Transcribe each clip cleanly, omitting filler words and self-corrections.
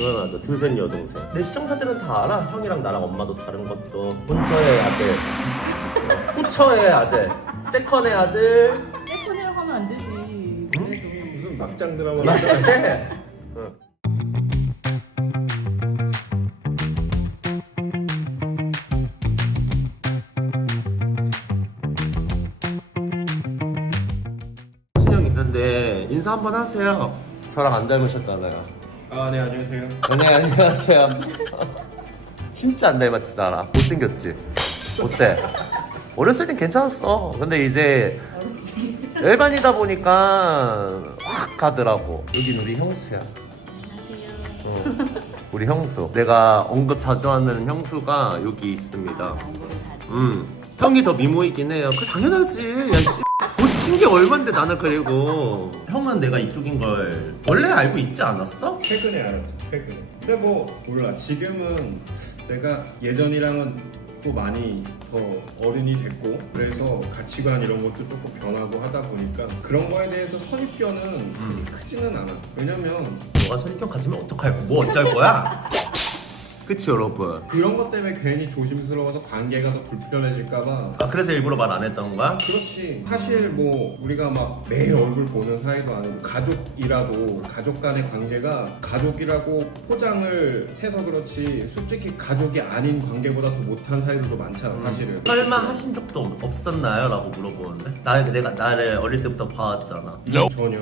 당연하죠. 드센 여동생. 내 시청자들은 다 알아. 형이랑 나랑 엄마도 다른 것도. 본처의 아들, 후처의 아들, 세컨의 아들. 세컨이라고 하면 안 되지. 그래도. 무슨 막장 드라마 맞지? 친형 있는데 인사 한번 하세요. 저랑 안 닮으셨잖아요. 네, 안녕하세요. 네, 안녕하세요. 진짜 안 닮았지, 나랑. 못생겼지? 어때? 어렸을 땐 괜찮았어. 근데 이제 일반이다 보니까 확 가더라고. 여긴 우리 형수야. 안녕하세요. 우리 형수. 내가 언급 자주 하는 형수가 여기 있습니다. 형이 더 미모이긴 해요. 그 당연하지. 야, 씨. 고친 게 얼만데 나는. 그리고 형은 내가 이쪽인 걸 원래 알고 있지 않았어? 최근에 알았죠. 최근에. 근데 뭐 몰라. 지금은 내가 예전이랑은 또 많이 더 어른이 됐고, 그래서 가치관 이런 것도 조금 변하고 하다 보니까 그런 거에 대해서 선입견은 그렇게 크지는 않아. 왜냐면 너가 선입견 가지면 어떡할 거야? 뭐 어쩔 거야? 그치 여러분? 그런 것 때문에 괜히 조심스러워서 관계가 더 불편해질까봐. 아 그래서 일부러 말 안 했던 거야? 그렇지. 사실 뭐 우리가 막 매일 얼굴 보는 사이도 아니고, 가족이라도 가족 간의 관계가 가족이라고 포장을 해서 그렇지, 솔직히 가족이 아닌 관계보다 더 못한 사이들도 많잖아. 사실은. 설마 하신 적도 없었나요? 라고 물어보는데 내가 나를 어릴 때부터 봐왔잖아. 전혀.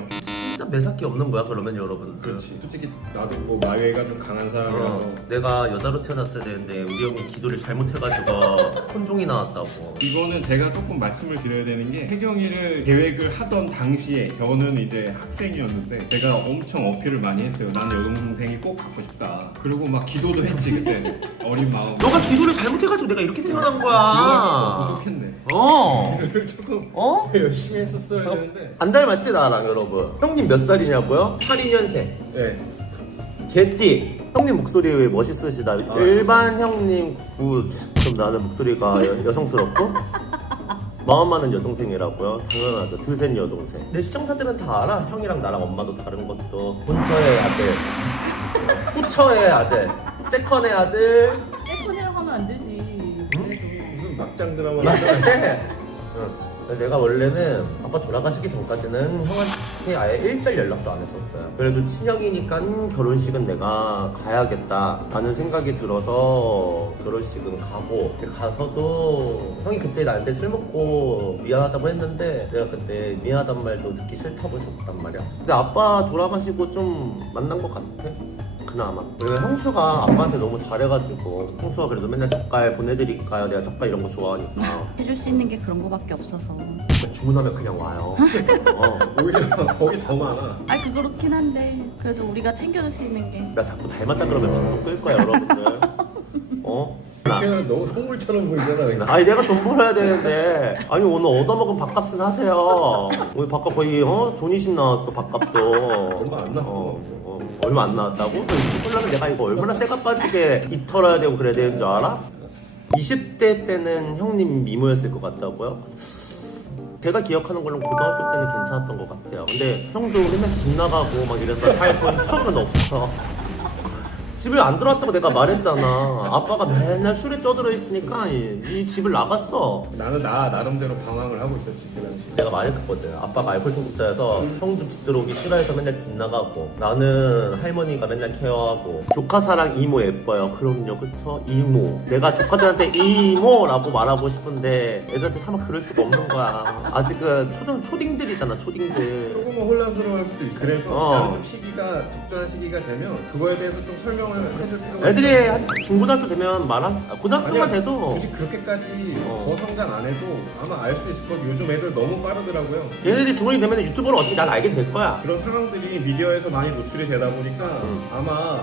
진짜 매사기 없는 거야 그러면 여러분. 그렇지. 솔직히 나도 뭐 마외가 좀 강한 사람이라서 내가 여자로 태어났어야 되는데 우리 형이 기도를 잘못해가지고 혼종이 나왔다고. 이거는 제가 조금 말씀을 드려야 되는 게, 혜경이를 계획을 하던 당시에 저는 이제 학생이었는데 제가 엄청 어필을 많이 했어요. 나는 여동생이 꼭 갖고 싶다. 그리고 막 기도도 했지 그때. 어린 마음. 너가 기도를 잘못해가지고 내가 이렇게 태어난 기도가 거야. 부족했네. 조금 열심히 했었어야 되는데. 안 닮았지 나랑 여러분. 형님 몇 살이냐고요? 82년생. 네. 개띠. 형님 목소리 왜 멋있으시다. 일반 형님 좀 나는 목소리가 여성스럽고 마음 많은 여동생이라고요? 당연하죠. 드센 여동생. 내 시청자들은 다 알아. 형이랑 나랑 엄마도 다른 것도. 본처의 아들, 후처의 아들, 세컨의 아들. 세컨이라고 하면 안 되지. 그래도. 무슨 막장 드라마 맞지? 내가 원래는 아빠 돌아가시기 전까지는 형한테 아예 일절 연락도 안 했었어요. 그래도 친형이니까 결혼식은 내가 가야겠다 라는 생각이 들어서 결혼식은 가고, 가서도 형이 그때 나한테 술 먹고 미안하다고 했는데 내가 그때 미안하단 말도 듣기 싫다고 했었단 말이야. 근데 아빠 돌아가시고 좀 만난 것 같아. 그나마. 왜냐면 형수가 아빠한테 너무 잘해가지고, 형수가 그래도 맨날 젓갈 보내드릴까요? 내가 젓갈 이런 거 좋아하니까. 해줄 수 있는 게 그런 거밖에 없어서. 주문하면 그냥 와요. 오히려 거기 더 많아. 아, 그렇긴 한데 그래도 우리가 챙겨줄 수 있는 게. 나 자꾸 닮았다 그러면 방송 끌 거야 여러분들. 걔는 너무 속물처럼 보이잖아. 아니 내가 돈 벌어야 되는데. 아니 오늘 얻어먹은 밥값은 하세요. 오늘 밥값 거의 돈 20 나왔어. 밥값도 얼마 안 나왔어. 얼마 안 나왔다고? 너 20불나면 내가 이거 얼마나 새가 빠지게 뒤털어야 되고 그래야 되는 줄 알아? 20대 때는 형님 미모였을 것 같다고요? 제가 기억하는 걸로 고등학교 때는 괜찮았던 것 같아요. 근데 형도 맨날 집 나가고 막 이래서 살 본 적은 없어. 집을 안 들어왔다고 내가 말했잖아. 아빠가 맨날 술에 쪄들어 있으니까 이 집을 나갔어. 나는 나름대로 방황을 하고 있었지 그 당시. 내가 말했거든. 아빠가 알코올 중독자여서 형도 집 들어오기 싫어해서 맨날 집 나가고, 나는 할머니가 맨날 케어하고. 조카 사랑 이모 예뻐요. 그럼요, 그쵸? 이모. 내가 조카들한테 이모라고 말하고 싶은데 애들한테 차마 그럴 수가 없는 거야. 아직은 초딩들이잖아, 초딩들. 조금은 혼란스러울 수도 있어. 그래서 나는 좀 시기가 적절한 시기가 되면 그거에 대해서 좀 설명을 해줄 필요가 애들이 있어. 한 중고등학교 되면 고등학교만 아니야, 돼도 굳이 그렇게까지 더 성장 안 해도 아마 알 수 있을 것 같아. 요즘 애들 너무 빠르더라고요. 얘네들이 중학이 되면 유튜버로 어떻게 날 알게 될 거야. 그런 상황들이 미디어에서 많이 노출이 되다 보니까 아마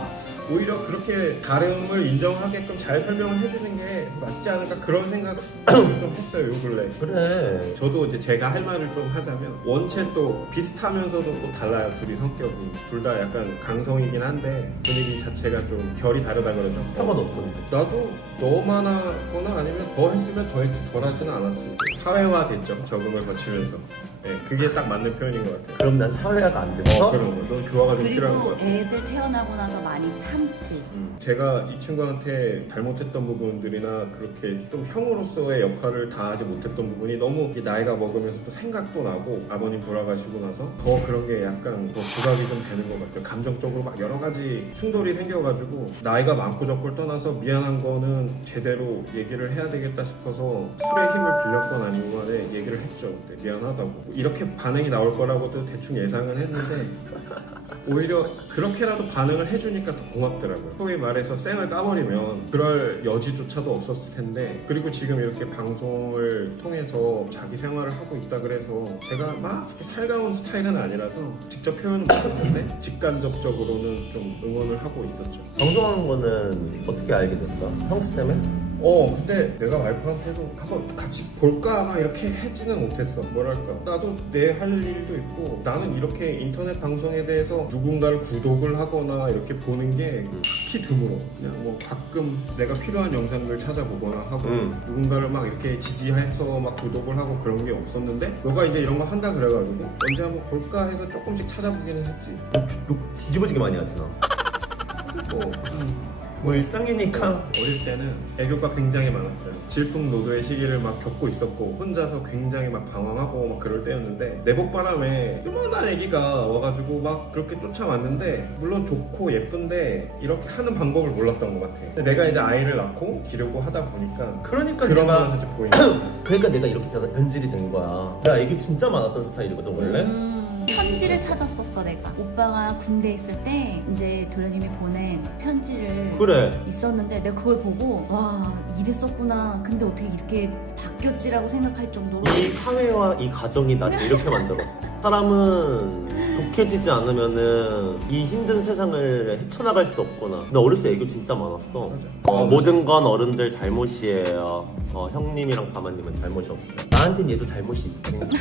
오히려 그렇게 다름을 인정하게끔 잘 설명을 해주는 게 맞지 않을까, 그런 생각을 좀 했어요, 요 근래. 그래. 저도 이제 제가 할 말을 좀 하자면, 원체 또 비슷하면서도 또 달라요, 둘이 성격이. 둘 다 약간 강성이긴 한데 분위기 자체가 좀 결이 다르다 그러죠. 형은 어떤데? 나도 너만 하거나 아니면 더 했으면 더 했지, 덜 하지는 않았지. 사회화 됐죠, 적응을 거치면서. 네, 그게 딱 맞는 표현인 것 같아요. 그럼 난 사회화가 안 됐어? 그런 거. 넌 교화가 좀 필요한 것 그리고 같아. 애들 태어나고 나서 많이 참지. 제가 이 친구한테 잘못했던 부분들이나 그렇게 좀 형으로서의 역할을 다하지 못했던 부분이 너무 이 나이가 먹으면서 또 생각도 나고 아버님 돌아가시고 나서 더 그런 게 약간 더 부각이 좀 되는 것 같아요. 감정적으로 막 여러 가지 충돌이 생겨가지고 나이가 많고 적고를 떠나서 미안한 거는 제대로 얘기를 해야 되겠다 싶어서 술의 힘을 빌렸건 아니고 간에 얘기를 했죠. 그때 미안하다고. 이렇게 반응이 나올 거라고도 대충 예상은 했는데 오히려 그렇게라도 반응을 해주니까 더 고맙더라고요. 소위 말해서 쌩을 까버리면 그럴 여지조차도 없었을 텐데 그리고 지금 이렇게 방송을 통해서 자기 생활을 하고 있다 그래서 제가 막 이렇게 살가운 스타일은 아니라서 직접 표현은 못했는데 직간접적으로는 좀 응원을 하고 있었죠. 방송하는 거는 어떻게 알게 됐어? 형수 때문에? 근데 내가 와이프한테도 한번 같이 볼까 막 이렇게 하지는 못했어. 뭐랄까, 나도 내 할 일도 있고 나는 이렇게 인터넷 방송에 대해서 누군가를 구독을 하거나 이렇게 보는 게 특히 드물어. 그냥 뭐 가끔 내가 필요한 영상들 찾아보거나 하고 누군가를 막 이렇게 지지해서 막 구독을 하고 그런 게 없었는데 너가 이제 이런 거 한다 그래가지고 언제 한번 볼까 해서 조금씩 찾아보기는 했지. 욕 뒤집어지게 많이 하지 나. 뭐 일상이니까. 어릴 때는 애교가 굉장히 많았어요. 질풍노도의 시기를 막 겪고 있었고 혼자서 굉장히 막 방황하고 막 그럴 때였는데 내복바람에 요만한 애기가 와가지고 막 그렇게 쫓아왔는데 물론 좋고 예쁜데 이렇게 하는 방법을 몰랐던 것 같아. 근데 내가 이제 아이를 낳고 기르고 하다 보니까 그러니까 그런 내가 거는 살짝 보이는 거야. 그러니까 내가 이렇게 변질이 된 거야. 나 애기 진짜 많았던 스타일이거든 원래. 편지를 찾았었어 내가. 오빠가 군대 있을 때 이제 도련님이 보낸 편지를 그래. 있었는데 내가 그걸 보고 와 이랬었구나. 근데 어떻게 이렇게 바뀌었지라고 생각할 정도로 이 사회와 이 가정이 나를 이렇게 만들었어. 사람은 독해지지 않으면은 이 힘든 세상을 헤쳐나갈 수 없구나. 나 어렸을 때 애교 진짜 많았어. 모든 건 어른들 잘못이에요. 형님이랑 가만님은 잘못이 없어요. 나한텐 얘도 잘못이 있어.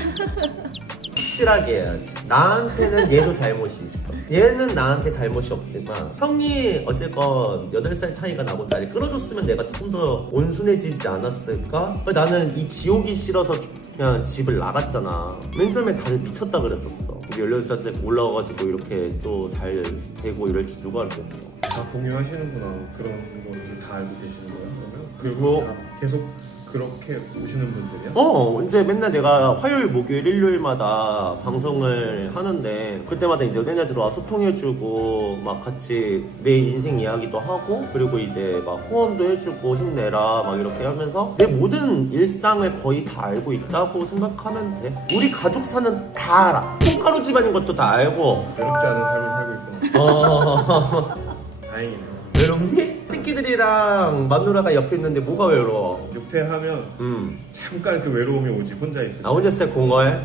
확실하게 해야지. 나한테는 얘도 잘못이 있어. 얘는 나한테 잘못이 없지만 형이 어쨌건 8살 차이가 나고 나를 끌어줬으면 내가 조금 더 온순해지지 않았을까? 나는 이 지옥이 싫어서 그냥 집을 나갔잖아. 맨 처음에 다들 미쳤다 그랬었어. 우리 18살 때 올라와가지고 이렇게 또 잘 되고 이럴지 누가 알겠어. 다 공유하시는구나. 그런 거를 다 알고 계시는 거야 그러면? 그리고 다 계속 그렇게 오시는 분들이야? 이제 맨날 내가 화요일, 목요일, 일요일마다 방송을 하는데 그때마다 이제 맨날 들어와 소통해주고 막 같이 내 인생 이야기도 하고 그리고 이제 막 후원도 해주고 힘내라 막 이렇게 하면서 내 모든 일상을 거의 다 알고 있다고 생각하면 돼. 우리 가족 사는 다 알아. 콩가루 집안인 것도 다 알고. 외롭지 않은 삶을 살고 있구나. 다행이네. 외롭니? 새끼들이랑 마누라가 옆에 있는데 뭐가 외로워? 육퇴하면 잠깐 그 외로움이 오지. 혼자 있을 때. 나 혼자 있을 때 공허해?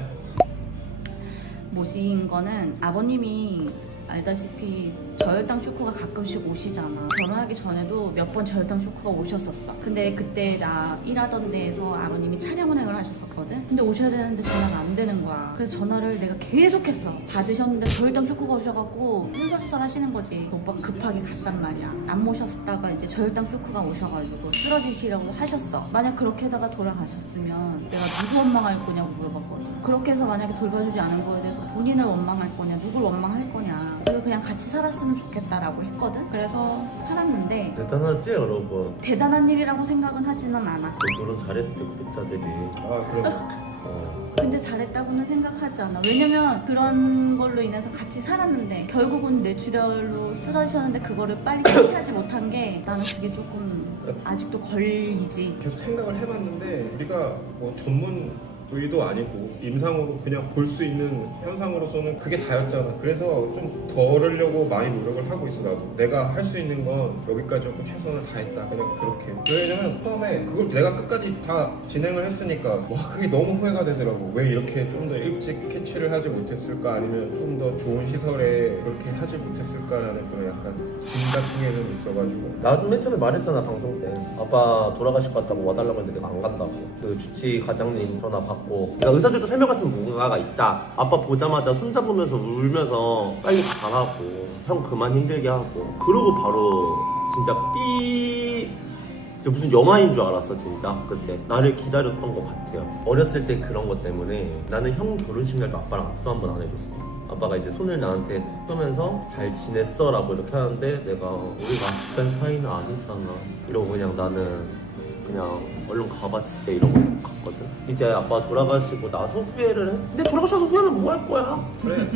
모신 거는 아버님이 알다시피 저혈당 쇼크가 가끔씩 오시잖아. 결혼하기 전에도 몇 번 저혈당 쇼크가 오셨었어. 근데 그때 나 일하던 데에서 아버님이 차량 운행을 하셨었거든. 근데 오셔야 되는데 전화가 안 되는 거야. 그래서 전화를 내가 계속했어. 받으셨는데 저혈당 쇼크가 오셔갖고 혼설설 하시는 거지. 오빠가 급하게 갔단 말이야. 안 모셨다가 이제 저혈당 쇼크가 오셔가지고 쓰러지시라고 하셨어. 만약 그렇게 하다가 돌아가셨으면 내가 누구 원망할 거냐고 물어봤거든. 그렇게 해서 만약에 돌봐주지 않은 거에 대해서 본인을 원망할 거냐, 누굴 원망할 거냐. 그래서 그냥 같이 살았으면 좋겠다라고 했거든. 그래서 살았는데 대단하지 여러분. 대단한 일이라고 생각은 하지는 않아. 결혼 잘했대 구독자들이. 그럼 근데 잘했다고는 생각하지 않아. 왜냐면 그런 걸로 인해서 같이 살았는데 결국은 뇌출혈로 쓰러지셨는데 그거를 빨리 캐치하지 못한 게 나는 그게 조금 아직도 걸리지. 계속 생각을 해봤는데 우리가 뭐 전문 의도 아니고 임상으로 그냥 볼 수 있는 현상으로서는 그게 다였잖아. 그래서 좀 덜으려고 많이 노력을 하고 있어. 나도 내가 할 수 있는 건 여기까지였고 최선을 다했다. 그냥 그렇게. 왜냐면 처음에 그걸 내가 끝까지 다 진행을 했으니까 와 그게 너무 후회가 되더라고. 왜 이렇게 좀 더 일찍 캐치를 하지 못했을까, 아니면 좀 더 좋은 시설에 그렇게 하지 못했을까라는 그런 약간 진가충에는 있어가지고. 나도 맨 처음에 말했잖아 방송 때. 아빠 돌아가실 것 같다고 와달라고 했는데 내가 안 간다고. 그 주치 과장님 전화 받고 내가 의사들도 설명했으면 뭔가가 있다. 아빠 보자마자 손잡으면서 울면서 빨리 가라고, 형 그만 힘들게 하고, 그러고 바로 진짜 진짜 무슨 영화인 줄 알았어 진짜 그때. 나를 기다렸던 것 같아요. 어렸을 때 그런 것 때문에 나는 형 결혼식 날도 아빠랑 악수 한 번 안 해줬어. 아빠가 이제 손을 나한테 펴면서 잘 지냈어 라고 이렇게 하는데 내가 우리가 악수한 사이는 아니잖아 이러고 그냥 나는 그냥 얼른 가봐 집에 이러고 갔거든. 이제 아빠 돌아가시고 나서 후회를 해. 근데 돌아가셔서 후회는 뭐 할 거야? 그래.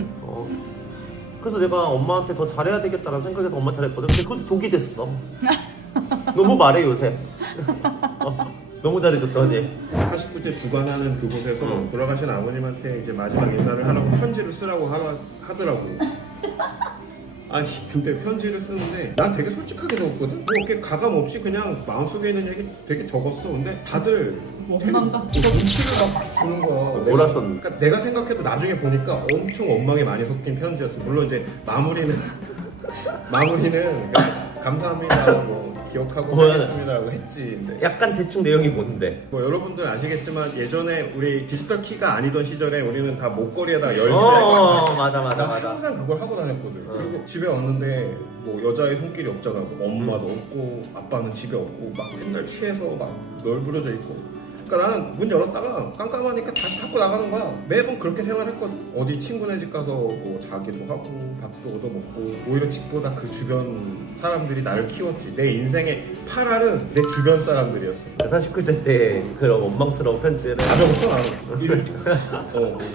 그래서 내가 엄마한테 더 잘해야 되겠다라는 생각에서 엄마 잘했거든. 근데 그것도 독이 됐어. 너무 말해 요새. 너무 잘해줬더니. 49제 주관하는 그곳에서 돌아가신 아버님한테 이제 마지막 인사를 하라고 편지를 쓰라고 하더라고. 아니 근데 편지를 쓰는데 난 되게 솔직하게 적었거든. 뭐 이렇게 가감 없이 그냥 마음속에 있는 얘기 되게 적었어. 근데 다들 되게 눈치를 막 주는 거야. 뭐라 썼는데? 그러니까 내가 생각해도 나중에 보니까 엄청 원망이 많이 섞인 편지였어. 물론 이제 마무리는 감사합니다 뭐 기억하고 뭐야? 살겠습니다라고 했지. 근데 약간 대충 내용이 뭔데? 뭐 여러분들 아시겠지만 예전에 우리 디지털 키가 아니던 시절에 우리는 다 목걸이에다 열쇠 맞아. 항상 그걸 하고 다녔거든. 그리고 집에 왔는데 뭐 여자의 손길이 없잖아. 뭐 엄마도 없고 아빠는 집에 없고 막 맨날 취해서 막 널브러져 있고. 그러니까 나는 문 열었다가 깜깜하니까 다시 닫고 나가는 거야. 매번 그렇게 생활했거든. 어디 친구네 집 가서 뭐 자기도 하고 밥도 얻어먹고 오히려 집보다 그 주변 사람들이 나를 키웠지. 내 인생의 8알은 내 주변 사람들이었어. 49세 때 그런 원망스러운 편지를 다 적었어 나는.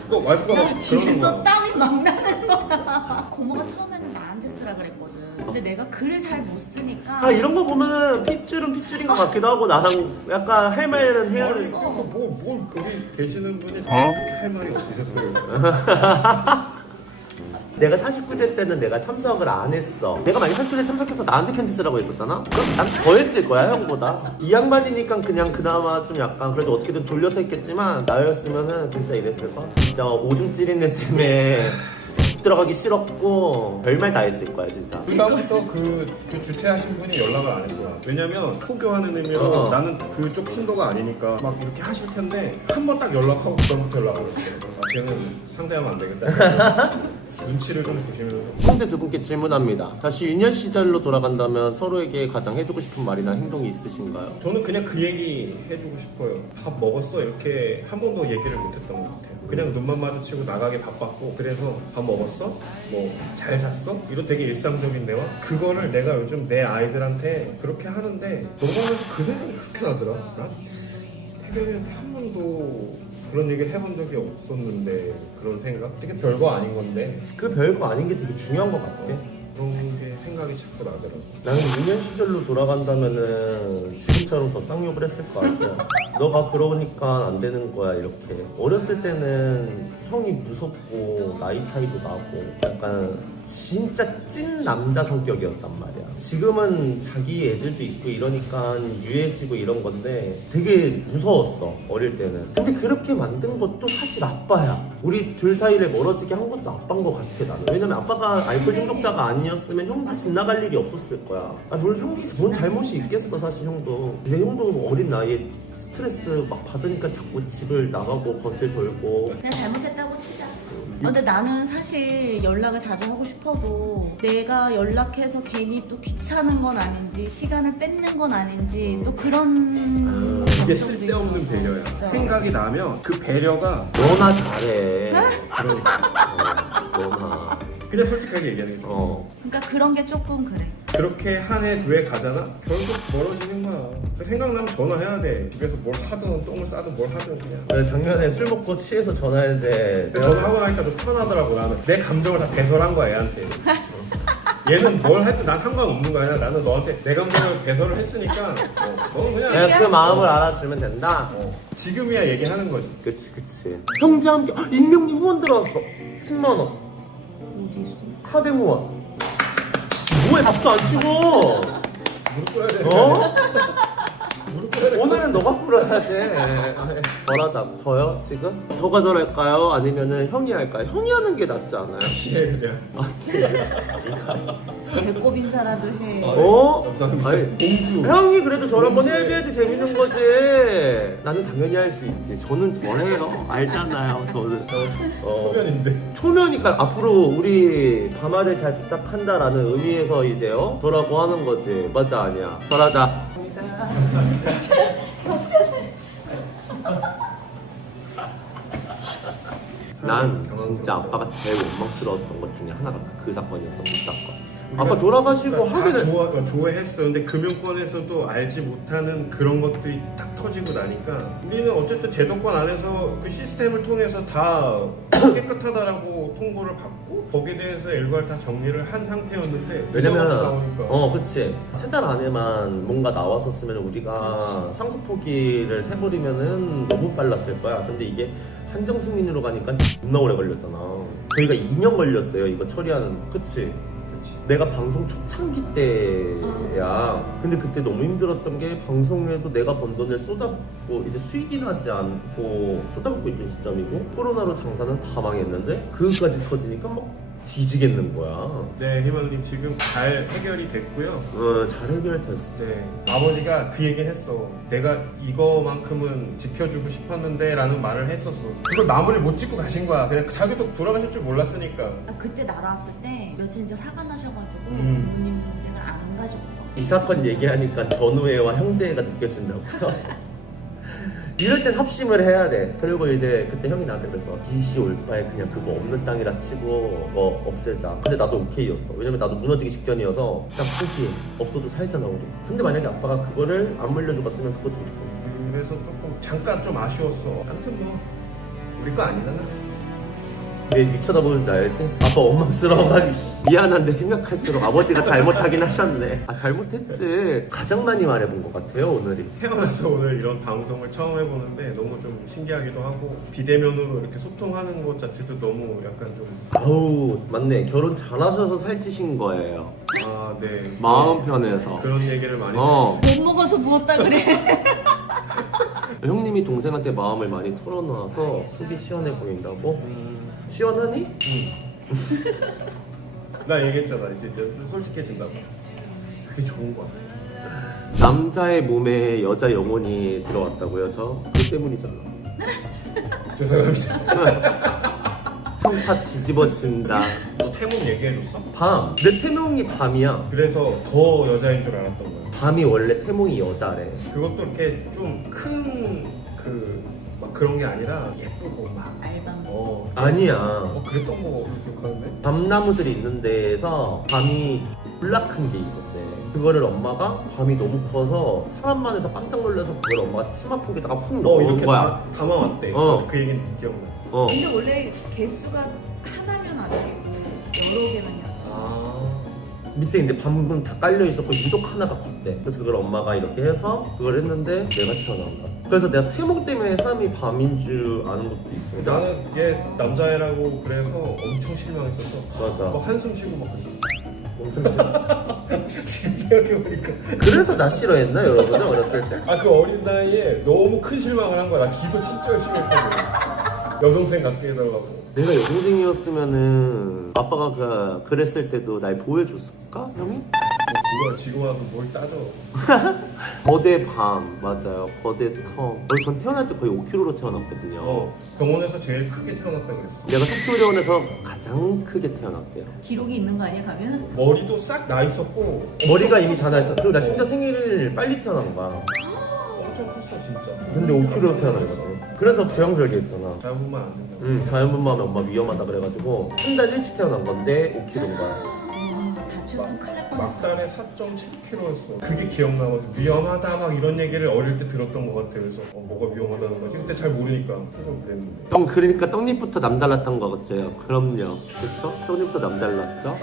그 와이프가 막 그러는 집에서 거야. 땀이 막 나는 거야. 고모가 처음에는 나한테 쓰라 그랬거든. 근데 내가 글을 잘 못 쓰니까 이런 거 보면은 핏줄인 것 같기도 하고 나랑 약간 할 말은 해야 돼. 뭘 거기 계시는 분이 그렇게 할 말이 없으셨어요. 내가 49세 때는 내가 참석을 안 했어. 내가 만약 49세 참석해서 나한테 편지 쓰라고 했었잖아? 그럼 난 더 했을 거야 형보다. 이 양반이니까 그냥 그나마 좀 약간 그래도 어떻게든 돌려서 했겠지만 나였으면은 진짜 이랬을 거야. 진짜 오줌 찌리는 때문에 들어가기 싫었고 별말 다 했을 거야 진짜. 그다음부터 그 주최하신 분이 연락을 안 했어. 왜냐면 포교하는 의미로 나는 그쪽 신도가 아니니까 막 이렇게 하실 텐데 한 번 딱 연락하고 그다음부터 연락을 했어요. 쟤는 상대하면 안 되겠다. 눈치를 좀 보시면서. 형제 두 분께 질문합니다. 다시 유년 시절로 돌아간다면 서로에게 가장 해주고 싶은 말이나 행동이 있으신가요? 저는 그냥 그 얘기 해주고 싶어요. 밥 먹었어? 이렇게 한 번도 얘기를 못했던 것 같아요. 그냥 눈만 마주치고 나가기 바빴고 그래서 밥 먹었어? 뭐 잘 잤어? 이런 되게 일상적인 대화? 그거를 내가 요즘 내 아이들한테 그렇게 하는데 너가 하면서 그 생각이 그렇게 나더라. 난 태경이한테 한 번도 그런 얘기를 해본 적이 없었는데 그런 생각? 되게 별거 아닌 건데 그 별거 아닌 게 되게 중요한 것 같아. 그런 게 생각이 자꾸 나더라고. 나는 유년 시절로 돌아간다면은 지금처럼 더 쌍욕을 했을 것 같아. 너가 그러니까 안 되는 거야 이렇게. 어렸을 때는 형이 무섭고 나이 차이도 나고 약간 진짜 찐 남자 성격이었단 말이야. 지금은 자기 애들도 있고 이러니까 유해지고 이런 건데 되게 무서웠어 어릴 때는. 근데 그렇게 만든 것도 사실 아빠야. 우리 둘 사이를 멀어지게 한 것도 아빠인 것 같아 나는. 왜냐면 아빠가 알코올 중독자가 아니었으면 형도 집 나갈 일이 없었을 거야. 물론 형이 뭔 잘못이 있겠어 사실 형도. 근데 형도 어린 나이에 스트레스 막 받으니까 자꾸 집을 나가고 거실 돌고. 그냥 잘못했다고 치자. 근데 나는 사실 연락을 자주 하고 싶어도 내가 연락해서 괜히 또 귀찮은 건 아닌지 시간을 뺏는 건 아닌지 또 그런 이게 걱정도 쓸데없는 있어. 배려야. 진짜. 생각이 나면 그 배려가 너나 잘해. 그러니까 너나. 그냥 솔직하게 얘기하는 게 좋아. 그러니까 그런 게 조금 그래. 그렇게 한 해 두 해 가잖아? 결국 멀어지는 거야. 생각나면 전화해야 돼. 집에서 뭘 하든 똥을 싸든 뭘 하든 그냥. 내가 작년에 술 먹고 취해서 전화했는데 근데 전화하고 나니까 좀 편하더라고. 나는 내 감정을 다 배설한 거야 얘한테. 얘는 뭘 해도 난 상관없는 거야. 나는 너한테 내 감정을 배설을 했으니까 너는 그냥 내가 그 마음을 알아주면 된다. 지금이야 얘기하는 거지. 그치. 형제 함께 익명리 후원 들어왔어. 10만원. 어디 있어? 카뱅 후원. 뭐해 밥도 안 치고. 무릎 꿇어야 돼. 무릎 꿇어야 돼. 오늘은 너가 풀어야지. 뭐라자 저요 지금? 저가 저럴까요? 아니면은 형이 할까요? 형이 하는 게 낫지 않아요? 지혜 그냥. 배꼽 인사라도 해. 감사합니다. 아니, 공주. 형이 그래도 저를 한번 공주네. 해줘야지 재밌는 거지. 나는 당연히 할 수 있지. 저는 저래요. 알잖아요. 저는. 소변인데. 초면이니까 앞으로 우리 밤하를 잘 부탁한다라는 의미에서 이제요. 저라고 하는 거지. 맞아 아니야. 저라자. 난 진짜 아빠가 제일 원망스러웠던 것 중에 하나가 그 사건이었어. 그 사건. 아빠 돌아가시고 다 하루를 좋아했어. 근데 금융권에서도 알지 못하는 그런 것들이 딱 터지고 나니까 우리는 어쨌든 제도권 안에서 그 시스템을 통해서 다 깨끗하다라고 통보를 받고 거기에 대해서 일괄 다 정리를 한 상태였는데 왜냐면 나오니까 그치. 3달 안에만 뭔가 나왔었으면 우리가 상속 포기를 해버리면은 너무 빨랐을 거야. 근데 이게 한정 승인으로 가니까 존나 오래 걸렸잖아. 저희가 2년 걸렸어요 이거 처리하는. 그치? 내가 방송 초창기 때야. 근데 그때 너무 힘들었던 게 방송에도 내가 번 돈을 쏟아붓고 이제 수익이 나지 않고 쏟아붓고 있던 시점이고 코로나로 장사는 다 망했는데 그것까지 터지니까 막 뒤지겠는 거야. 네, 희망님 지금 잘 해결이 됐고요. 잘 해결됐어. 네, 아버지가 그 얘기는 했어. 내가 이거만큼은 지켜주고 싶었는데 라는 말을 했었어. 그걸 마무리 못 짓고 가신 거야. 그냥 자기도 돌아가실 줄 몰랐으니까. 아, 그때 날아왔을 때 며칠 이제 화가 나셔가지고 부모님 동생을 안 가셨어. 이 사건 얘기하니까 전우애와 형제애가 느껴진다고요? 이럴 땐 합심을 해야 돼. 그리고 이제 그때 형이 나한테 그랬어. 빚이 올 바에 그냥 그거 없는 땅이라 치고 그거 없애자. 근데 나도 오케이였어. 왜냐면 나도 무너지기 직전이어서 그냥 포기해. 없어도 살잖아 우리. 근데 만약에 아빠가 그거를 안 물려주고 갔으면 그것도 우리 거. 그래서 조금 잠깐 좀 아쉬웠어. 아무튼 뭐 우리 거 아니잖아. 왜 미쳐다보는지 알지? 아빠 원망스러워가지고 미안한데 생각할수록 아버지가 잘못하긴 하셨네. 잘못했지. 가장 많이 말해본 것 같아요 오늘이. 태어나서 오늘 이런 방송을 처음 해보는데 너무 좀 신기하기도 하고 비대면으로 이렇게 소통하는 것 자체도 너무 약간 좀 아우 맞네. 결혼 잘하셔서 살찌신 거예요. 네. 마음 편해서. 그런 얘기를 많이 들었어요. 못 먹어서 부었다 그래. 형님이 동생한테 마음을 많이 털어놔서 속이 시원해 보인다고? 시원하니? 나 얘기했잖아. 이제 좀 솔직해진다고. 그게 좋은 거야. 남자의 몸에 여자 영혼이 들어왔다고요 저? 그 때문이잖아. 죄송합니다. 성탑 뒤집어진다. 너 태몽 얘기해줬어? 밤. 내 태몽이 밤이야. 그래서 더 여자인 줄 알았던 거야. 밤이 원래 태몽이 여자래. 그것도 이렇게 좀 큰 막 그런 게 아니라 예쁘고 막 알밤. 아니야. 그랬던 거 기억하는데? 밤나무들이 있는 데에서 밤이 졸라 큰 게 있었대. 그거를 엄마가 밤이 너무 커서 사람만 해서 깜짝 놀라서 그걸 엄마가 치마폭에다가 훅 넣은 이렇게 거야. 담아왔대. 어. 그 얘기는 기억나. 근데 원래 개수가 하나면 안 되고 여러 개만이라서. 밑에 이제 밤은 다 깔려 있었고 유독 하나가 컸대. 그래서 그걸 엄마가 이렇게 해서 그걸 했는데 내가 튀어나온 거야. 그래서 내가 태몽 때문에 사람이 밤인 줄 아는 것도 있어. 나는 얘 남자애라고 그래서 엄청 실망했었어. 맞아. 막 한숨 쉬고 막 그랬어. 엄청 싫어. 지금 생각해보니까. 그래서 나 싫어했나 여러분들 어렸을 때? 그 어린 나이에 너무 큰 실망을 한 거야. 나 기도 진짜 열심히 했거든. 여동생 같게 해달라고. 내가 여동생이었으면은 아빠가 그랬을 때도 날 보여줬을까? 형이? 그거 지금 와서 뭘 따져. 거대 밤 맞아요. 거대 턱. 전 태어날 때 거의 5kg로 태어났거든요. 병원에서 제일 크게 태어났다 그랬어. 내가 석초병원에서 가장 크게 태어났대요. 기록이 있는 거 아니야 가면? 머리도 싹 나 있었고. 머리가 이미 다 나 있어. 그리고 나 심지어 생일을 빨리 태어난 거야. 엄청 컸어 진짜. 근데 5kg로 태어났거든. 그래서 부양절개했잖아. 잘보면 안 된다. 자연분만하면 엄마 위험하다 그래가지고 한 달 일찍 태어난 건데 5kg인 거야. 다치웠으면 큰일 날 뻔했다. 막달에 4.7kg였어. 그게 기억나고 위험하다 막 이런 얘기를 어릴 때 들었던 것 같아. 그래서 뭐가 위험하다는 거지? 그때 잘 모르니까 그건 그랬는데. 그러니까 떡잎부터 남달랐던 거겠죠. 그럼요. 그쵸? 떡잎부터 남달랐죠?